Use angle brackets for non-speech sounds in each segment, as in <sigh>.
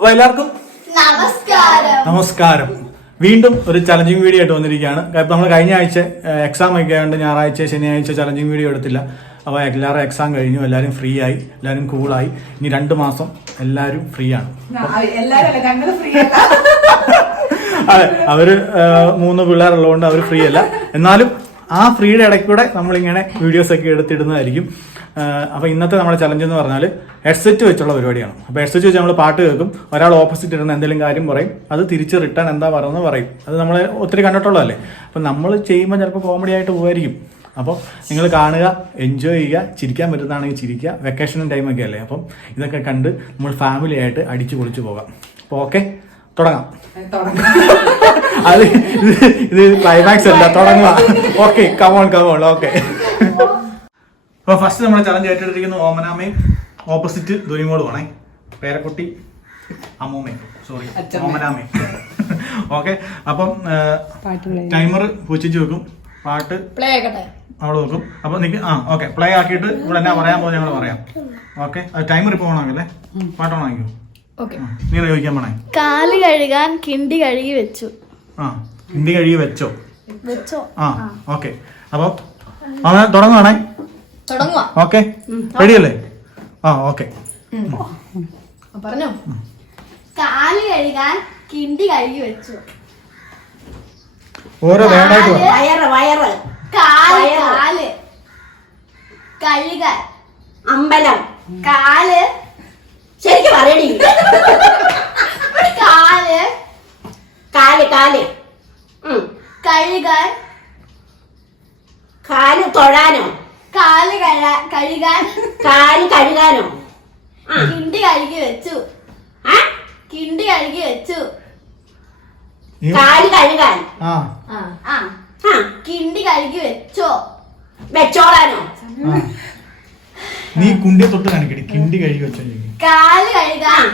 അപ്പൊ എല്ലാവർക്കും നമസ്കാരം. നമസ്കാരം. വീണ്ടും ഒരു ചലഞ്ചിങ് വീഡിയോ ആയിട്ട് വന്നിരിക്കുകയാണ്. ഇപ്പം നമ്മൾ കഴിഞ്ഞ ആഴ്ച എക്സാം ഒക്കെ ആയതുകൊണ്ട് ഞായറാഴ്ച ശനിയാഴ്ച ചലഞ്ചിങ് വീഡിയോ എടുത്തില്ല. അപ്പോൾ എല്ലാവരും എക്സാം കഴിഞ്ഞു എല്ലാവരും ഫ്രീ ആയി എല്ലാവരും കൂളായി ഇനി രണ്ട് മാസം എല്ലാവരും ഫ്രീ ആണ്. അതെ അവർ മൂന്ന് മൂന്ന് പിള്ളേരുള്ളതുകൊണ്ട് അവർ ഫ്രീ അല്ല. എന്നാലും ആ ഫ്രീയുടെ ഇടയ്ക്കൂടെ നമ്മളിങ്ങനെ വീഡിയോസ് ഒക്കെ എടുത്തിടുന്നതായിരിക്കും. അപ്പോൾ അപ്പൊ ഇന്നത്തെ നമ്മുടെ ചലഞ്ച് എന്ന് പറഞ്ഞാൽ ഹെഡ്സെറ്റ് വെച്ചുള്ള പരിപാടിയാണ്. അപ്പൊ ഹെഡ്സെറ്റ് വെച്ച് നമ്മൾ പാട്ട് കേൾക്കും. ഒരാൾ ഓപ്പോസിറ്റ് ഇരുന്ന എന്തെങ്കിലും കാര്യം പറയും. അത് തിരിച്ച് റിട്ടേൺ എന്താ പറയുന്നത് പറയും. അത് നമ്മൾ ഒത്തിരി കണ്ടിട്ടുള്ളതല്ലേ? അപ്പൊ നമ്മൾ ചെയ്യുമ്പോൾ ചിലപ്പോൾ കോമഡി ആയിട്ട് പോകുമായിരിക്കും അപ്പോൾ നിങ്ങൾ കാണുക എൻജോയ് ചെയ്യുക ചിരിക്കാൻ പറ്റുന്നതാണെങ്കിൽ ചിരിക്കുക. വെക്കേഷനും ടൈമൊക്കെ അല്ലേ? അപ്പം ഇതൊക്കെ കണ്ട് നമ്മൾ ഫാമിലി ആയിട്ട് അടിച്ചു പൊളിച്ചു പോകാം. അപ്പോൾ ഓക്കെ തുടങ്ങാം. അത് ഇത് ക്ലൈമാക്സ് അല്ല തുടങ്ങുക. Okay come on come on okay അപ്പൊ ഫസ്റ്റ് നമ്മൾ ചലഞ്ച് ഏറ്റെടുത്തിരിക്കുന്ന ഓമനാമയും ഓപ്പോസിറ്റ് ദുരിമോളുമാണേ പേരക്കുട്ടി അമ്മൂമ്മയും. സോറി. ഓമനാമയും ഓക്കെ അപ്പം ടൈമർ പൂച്ചിച്ച് വെക്കും. പാട്ട് പ്ലേ ആക്കട്ടെ. അവൾ നോക്കും അപ്പൊ നിക്ക് ആ ഓക്കെ പ്ലേ ആക്കിയിട്ട് ഇവിടെ എന്നാ പറയാൻ പോകുന്നത് ഞങ്ങൾ പറയാം. ഓക്കെ അത് ടൈമർ ഇപ്പൊ ഓണാക്കല്ലേ പാട്ട് ഓണാക്കിയോ നീ ചോദിക്കാൻ പോണേ കാൽ കഴുകാൻ കിണ്ടി കഴുകി വെച്ചു. ആ ഹിന്ദി കഴുകി വെച്ചോ. വെച്ചോ. ആ ഓക്കെ. അപ്പൊ അങ്ങനെ തുടങ്ങുവാണേ. ഓക്കെ. റെഡിയല്ലേ? ആ ഓക്കെ. പറഞ്ഞോ. കാൽ കഴുകാൻ കിണ്ടി കഴുകി വെച്ചു. ഓരോ വേർഡായിട്ട് പറ വയറ് വയറ്. കാൽ. കാൽ. കഴുകാൻ. അമ്പലം. കാൽ. ശരിക്കും പറയണി. കാൽ. കഴുകാൻ. കാൽ തൊഴാനോ? കാൽ കഴ- കഴുകാൻ. കാൽ കഴുകാനോ? കിണ്ടി കഴുകി വെച്ചു. ആ? കിണ്ടി കഴുകി വെച്ചു. കാൽ കഴുകാൻ. ആ. ആ. ആ. കിണ്ടി കഴുകി വെച്ചോ. വെച്ചോളാനോ? നീ കുണ്ടി തൊട്ട് കാണിക്കടി. കിണ്ടി കഴുകി വെച്ചോ. കാൽ കഴുകാൻ.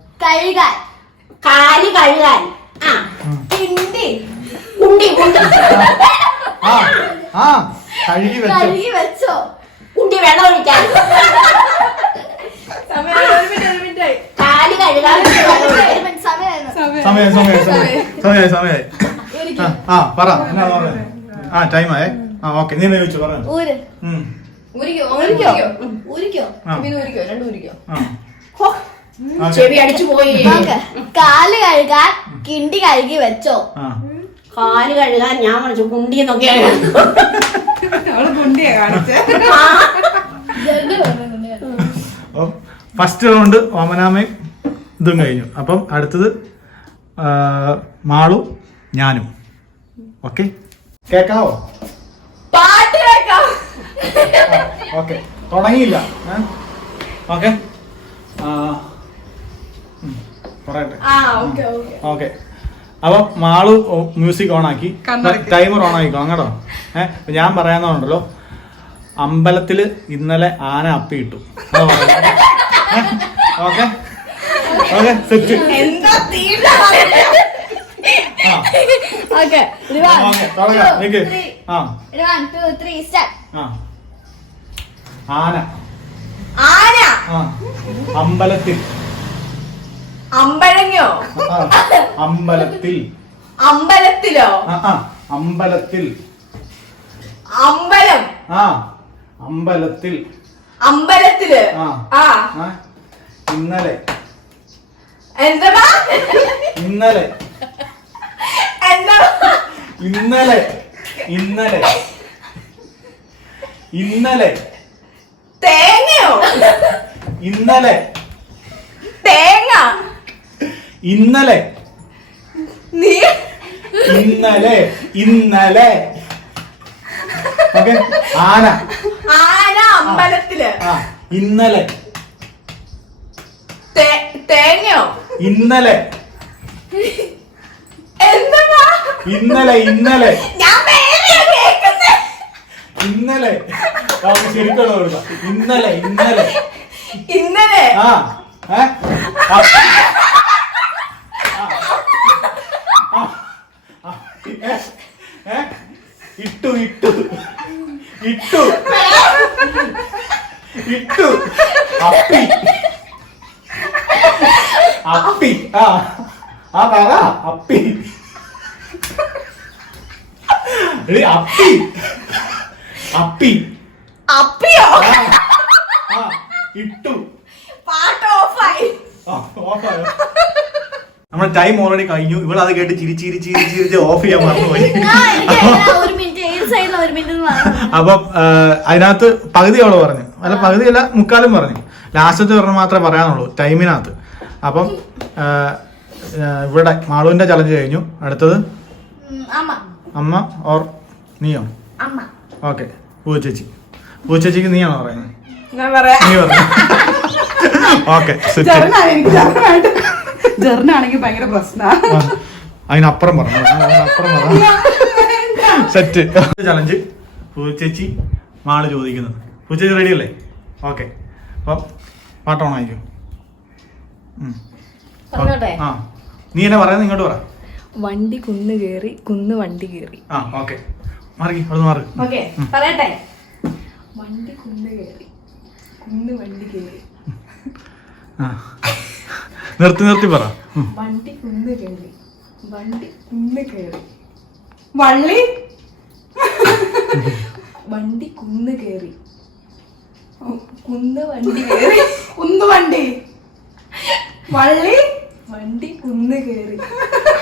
കഴുകാൻ. കാൽ കഴുകാൻ. ആ ആ. കുണ്ടി കുണ്ടി ആ ആ കഴുകി വെച്ചോ. കഴുകി വെച്ചോ. കുണ്ടി വെള്ളം ഒഴിക്കാൻ. കാൽ കഴുകാൻ. സമയം സമയം സമയം സമയം സമയമായി ആ, പറ. എന്നാ പറഞ്ഞത് ആ ടൈമായേ ആ ഓക്കെ. നീ എന്താ ചോദിച്ചു? പറഞ്ഞു ഊര്. ഉം. ഊരിക്കോ? ഊരിക്കോ? ഊരിക്കോ? രണ്ടും ഊരിക്കോ. ചെവി അടിച്ചു പോയി. കാൽ കഴുകാൻ കിണ്ടി കഴുകി വെച്ചോ. കാൽ കഴുകാൻ ഞാൻ വിളിച്ചു കുണ്ടി എന്നൊക്കെയാണ് ഫസ്റ്റ് റൗണ്ട് ഓമനാമയും ഇതും കഴിഞ്ഞു. അപ്പം അടുത്തത് മാളു മാളും ഞാനും. ഓക്കെ? കേക്കാവോ? പാട്ട് കേക്കാം. ഓക്കെ. തുടങ്ങിയില്ല. ഓക്കെ? പറയട്ടെ. ഓക്കെ അപ്പൊ അപ്പം മാളു മ്യൂസിക് ഓൺ ആക്കി. ടൈമർ ഓൺ ആക്കിക്കോ അങ്ങടോ ഏഹ് ഞാൻ പറയാന്നുണ്ടല്ലോ അമ്പലത്തിൽ ഇന്നലെ ആന അപ്പിയിട്ടു ഓക്കെ? ഓക്കെ സെറ്റ് ഓക്കെ ആ ആന. ആന? അമ്പലത്തിൽ. അമ്പഴങ്ങോ? അമ്പലത്തിൽ. അമ്പലത്തിലോ? അമ്പലത്തിൽ. അമ്പലം. ആ അമ്പലത്തിൽ. അമ്പലത്തിൽ? ആ. ഇന്നലെ. എന്താ ഇന്നലെ. എന്താ ഇന്നലെ. ഇന്നലെ. ഇന്നലെ. തേങ്ങയോ? ഇന്നലെ. തേങ്ങ? ഇന്നലെ. നീ? ഇന്നലെ ഇന്നലെ. ഓക്കെ. ആന. ആന അമ്പലത്തിൽ. ആ ഇന്നലെ. തേ- തേങ്ങയോ? ഇന്നലെ. എന്താ ഇന്നലെ ഇന്നലെ. ഞാൻ മേലെയാ കേക്കുന്നെ. ഇന്നലെ. നമുക്ക് ശരിക്കുള്ള കൊടുക്കാം ഇന്നലെ ഇന്നലെ. ഇന്നലെ. ആ ഏ? ആ. ആ. ഏ? ഏ? ഇട്ടു ഇട്ടു. ഇട്ടു. ഇട്ടു. അപ്പി. അപ്പി. ആ. ആ പറ. അപ്പി. അപ്പി. അപ്പി. അപ്പിയോ? ഇട്ടു. പാട്ട് ഓഫായി. ഓഫായോ? നമ്മുടെ ടൈം ഓൾറെഡി കഴിഞ്ഞു. ഇവിടെ അത് കേട്ട് ചിരി ചിരി ചിരി ചിരിച്ച് ഓഫ് ചെയ്യാൻ മറന്നുപോയി. <laughs> ആ, എനിക്ക് അറിയാം. ഒരു മിനിറ്റ് ഏത് സൈഡിൽ ഒരു മിനിറ്റ് എന്ന് പറഞ്ഞു അപ്പം അതിനകത്ത് പകുതി അവൾ പറഞ്ഞു. അല്ല പകുതിയല്ല മുക്കാലും പറഞ്ഞു. ലാസ്റ്റത്തെ പറഞ്ഞു മാത്രമേ പറയാനുള്ളൂ ടൈമിനകത്ത് അപ്പം ഇവിടെ മാളുവിന്റെ ചലഞ്ച് കഴിഞ്ഞു. അടുത്തത്? അമ്മ. അമ്മ ഓർ നീയോ? അമ്മ. ഓക്കെ പൂച്ചേച്ചി. പൂച്ചേച്ചിക്ക് നീയാണോ പറയുന്നത്? ഞാൻ പറയാം. നീ പറഞ്ഞു. ഓക്കെ <laughs> ജെറിനാണെങ്കിൽ ഭയങ്കര പ്രശ്നമാണ് അതിനപ്പുറം പറഞ്ഞു. സെറ്റ് ചലഞ്ച് പൂച്ചേച്ചി മാൾ ചോദിക്കുന്നത്. പൂച്ചേച്ചി റെഡി അല്ലേ? ഓക്കെ അപ്പം പാട്ടോണോ ആയിരിക്കും ആ. നീ എന്നെ പറയുന്നത് ഇങ്ങോട്ട് പറ. വണ്ടി കുന്ന് കേറി കുന്ന് വണ്ടി കേറി. ആ ഓക്കെ മാറി അവിടുന്ന് മാറി. ഓക്കെ പറയട്ടെ? വണ്ടി കുന്ന് കേറി കുന്ന് വണ്ടി കേറി. ആ. നിർത്തി നിർത്തി പറ. വണ്ടി കുന്ന് കയറി വണ്ടി കുന്ന് കയറി വള്ളി? വണ്ടി കുന്ന് കയറി കുന്ന് വണ്ടി കയറി വണ്ടി. വള്ളി? വണ്ടി കുന്ന് കയറി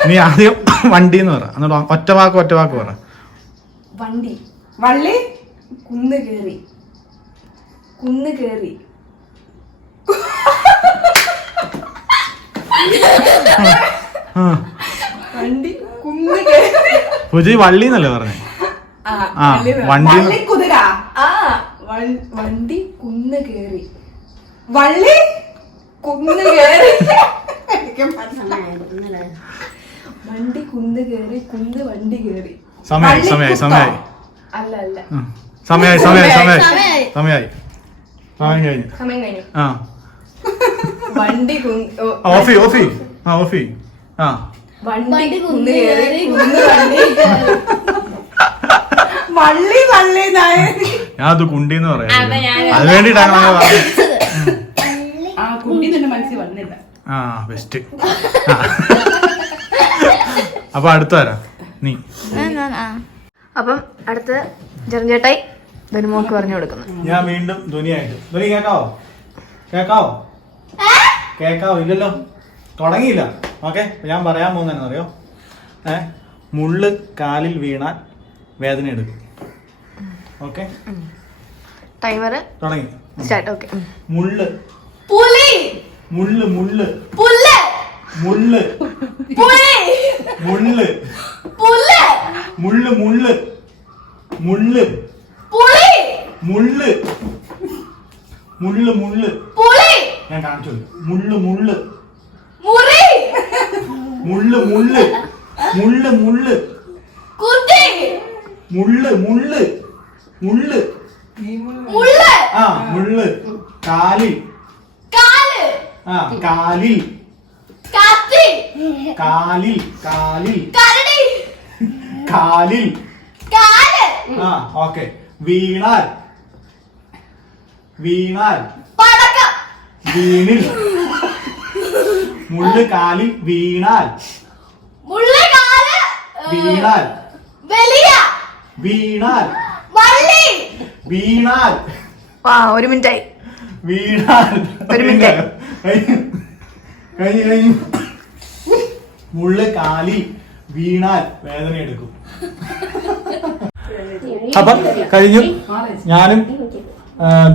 നീ ആദ്യം വണ്ടി എന്ന് പറ. എന്നിട്ട് ഒറ്റ വാക്ക് ഒറ്റ വാക്ക് പറ. വണ്ടി. വള്ളി? കുന്ന് കയറി കുന്ന് കയറി വണ്ടി കുന്നു പൂച്ചി വള്ളി എന്നല്ലേ പറഞ്ഞേ? ആ വണ്ടി വള്ളി കുതിര. ആ വണ്ടി കുന്ന് കേറി. വള്ളി കുന്ന് കേറി. വണ്ടി കുന്ന് കേറി കുന്ന് വണ്ടി കേറി. സമയായി സമയായി സമയായി. അല്ല അല്ല. സമയായി സമയായി സമയായി. സമയായി. സമയം കഴിഞ്ഞു. സമയം കഴിഞ്ഞു. ആ. വണ്ടി കുന്ന് ഓഫി ഓഫി. ആ ഓഫി. ആ. വണ്ടി കുന്ന് കുന്ന് കയറി കയറി വണ്ടി വള്ളി വള്ളി ഞാൻ അത് കുണ്ടി എന്ന് പറയാം. അത് വേണ്ടിട്ടാണ് ആ ബെസ്റ്റ് അപ്പൊ അടുത്ത വരാം. നീ. അപ്പം അടുത്ത ചെറുചേട്ടായി ധനുമോക്ക് പറഞ്ഞു കൊടുക്കുന്നു. ഞാൻ വീണ്ടും ധ്വനിയായിട്ട് ധ്വനി കേക്കാവോ? കേക്കാവോ? കേക്കാവോ? ഇല്ലല്ലോ. തുടങ്ങിയില്ല. ഓക്കെ ഞാൻ പറയാൻ പോകുന്നതെന്ന് അറിയോ ഏ മുള്ള് കാലിൽ വീണാൽ വേദന എടുക്കും. ഓക്കെ ടൈമർ തുടങ്ങി. സ്റ്റാർട്ട് ഓക്കെ മുള്ള്. പുലി മുള്ള് മുള്ള്. പുല്ല് മുള്ള്. പുലി മുള്ള്. പുല്ല് മുള്ള് മുള്ള്. മുള്ള്. പുലി മുള്ള്. മുള്ള് മുള്ള്. പുലി ഞാൻ കാണിച്ചു. മുള്ള് മുള്ള്. മുറി. മുള്ള് മുള്ള്. മുള്ള് മുള്ള്. കുത്തി. മുള്ള് മുള്ള്. മുള്ള്. മുള്ള്. ആ മുള്ള്. കാലിൽ കാൽ. ആ കാലിൽ കത്തി. കാലിൽ കാലിൽ കരടി. കാലിൽ കാൽ. ആ ഓക്കെ. വീണാൽ. വീണാൽ. പടക്കം. വീണിൽ. മുള്ള് കാലിൽ വീണാൽ. മുള്ളു കാൽ വീണാൽ. വലിയ. വീണാൽ. വള്ളി. വീണാൽ. ആ ഒരു മിനിറ്റ് ആയി വീണാൽ. ഒരു മിനിറ്റ്. കഴിഞ്ഞു. കഴിഞ്ഞു മുള്ളു കാലിൽ വീണാൽ വേദന എടുക്കും. അപ്പം കഴിഞ്ഞു. ഞാനും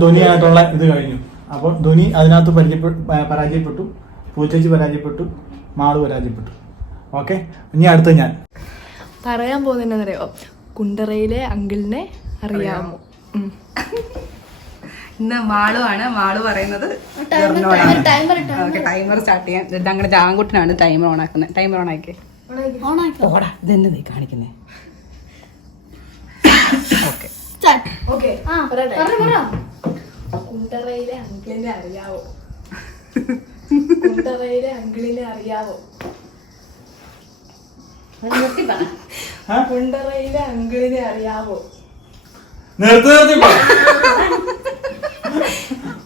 ധോനിയായിട്ടുള്ള ധ്വനിയായിട്ടുള്ള ഇത് കഴിഞ്ഞു. അപ്പോൾ ധ്വനി അതിനകത്ത് പരിചയപ്പെട്ടു പരാജയപ്പെട്ടു. പൂച്ചേച്ചി പരാജയപ്പെട്ടു മാൾ പരാജയപ്പെട്ടു. ഓക്കെ ഇനി അടുത്ത ഞാൻ. പറയാൻ പോകുന്നറിയോ കുണ്ടറയിലെ അങ്കിളിനെ അറിയാമോ. ഇന്ന് മാളുവാണ് മാൾ പറയുന്നത് timer timer okay timer start ചെയ്യാൻ ഇത് ഞങ്ങളുടെ ജാങ്കുട്ടനാണ് ടൈമർ ഓൺ ആക്കുന്നത് ടൈമർ ഓൺ ആക്കി ഓണാക്കി. ഓടാ ഇതെന്നെ നീ കാണിക്കുന്നേ. സ്റ്റാർട്ട് ഓക്കെ കുണ്ടറയിലെ അങ്കിളിനെ അറിയാവോ? <laughs> കുണ്ടറയിലെ അങ്കിളിനെ അറിയാവോ? കുണ്ടറയിലെ അങ്കിളിനെ അറിയാവോ? നിർത്തി നിർത്തി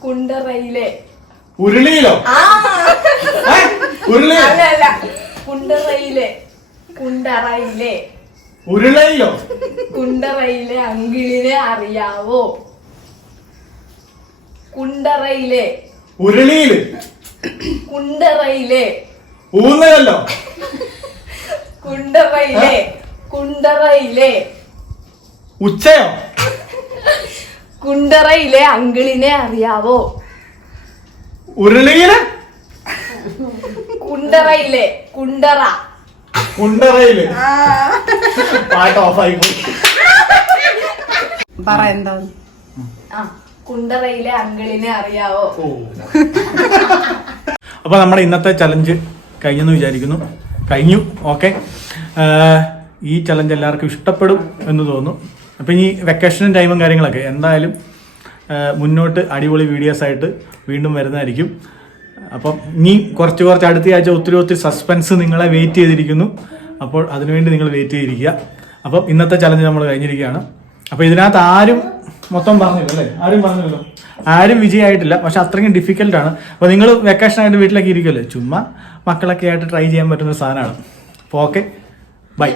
കുണ്ടറയിലെ. ഉരുളിയിലോ? ഉരുളി. അല്ല അല്ല. കുണ്ടറയിലെ. കുണ്ടറയിലെ. ഉരുളയിലോ? കുണ്ടറയിലെ അങ്കിളിനെ അറിയാവോ? കുണ്ടറയിലെ. ഉരുളിയിൽ. കുണ്ടറയിലെ. ഊന്നലല്ലോ. കുണ്ടറയിലെ. കുണ്ടറയിലെ. ഉച്ചയോ? കുണ്ടറയിലെ അങ്കിളിനെ അറിയാവോ? ഉരുളിയിൽ? കുണ്ടറയിലെ. കുണ്ടറ. കുണ്ടറയിൽ. പാട്ട് ഓഫായി പോയി. പറ എന്താ ആ കുണ്ടറയിലെ അങ്കിളിനെ അറിയാവോ? അപ്പോൾ നമ്മുടെ ഇന്നത്തെ ചലഞ്ച് കഴിഞ്ഞെന്ന് വിചാരിക്കുന്നു. കഴിഞ്ഞു ഓക്കെ ഈ ചലഞ്ച് എല്ലാവർക്കും ഇഷ്ടപ്പെടും എന്ന് തോന്നുന്നു. അപ്പം ഇനി വെക്കേഷനും ടൈമും കാര്യങ്ങളൊക്കെ എന്തായാലും മുന്നോട്ട് അടിപൊളി വീഡിയോസ് ആയിട്ട് വീണ്ടും വരുന്നതായിരിക്കും. അപ്പം ഇനി കുറച്ച് കുറച്ച് അടുത്ത ആഴ്ച ഒത്തിരി ഒത്തിരി സസ്പെൻസ് നിങ്ങളെ വെയിറ്റ് ചെയ്തിരിക്കുന്നു. അപ്പോൾ അതിനുവേണ്ടി നിങ്ങൾ വെയിറ്റ് ചെയ്തിരിക്കുക. അപ്പം ഇന്നത്തെ ചലഞ്ച് നമ്മൾ കഴിഞ്ഞിരിക്കുകയാണ്. അപ്പോൾ ഇതിനകത്ത് ആരും മൊത്തം പറഞ്ഞില്ല അല്ലേ ആരും പറഞ്ഞില്ലല്ലോ. ആരും വിജയമായിട്ടില്ല. പക്ഷെ അത്രയും ഡിഫിക്കൽട്ട് ആണ്. അപ്പോൾ നിങ്ങൾ വെക്കേഷൻ ആയിട്ട് വീട്ടിലൊക്കെ ഇരിക്കുമല്ലേ ചുമ്മാ മക്കളൊക്കെ ആയിട്ട് ട്രൈ ചെയ്യാൻ പറ്റുന്ന ഒരു സാധനമാണ് അപ്പോൾ ഓക്കെ ബൈ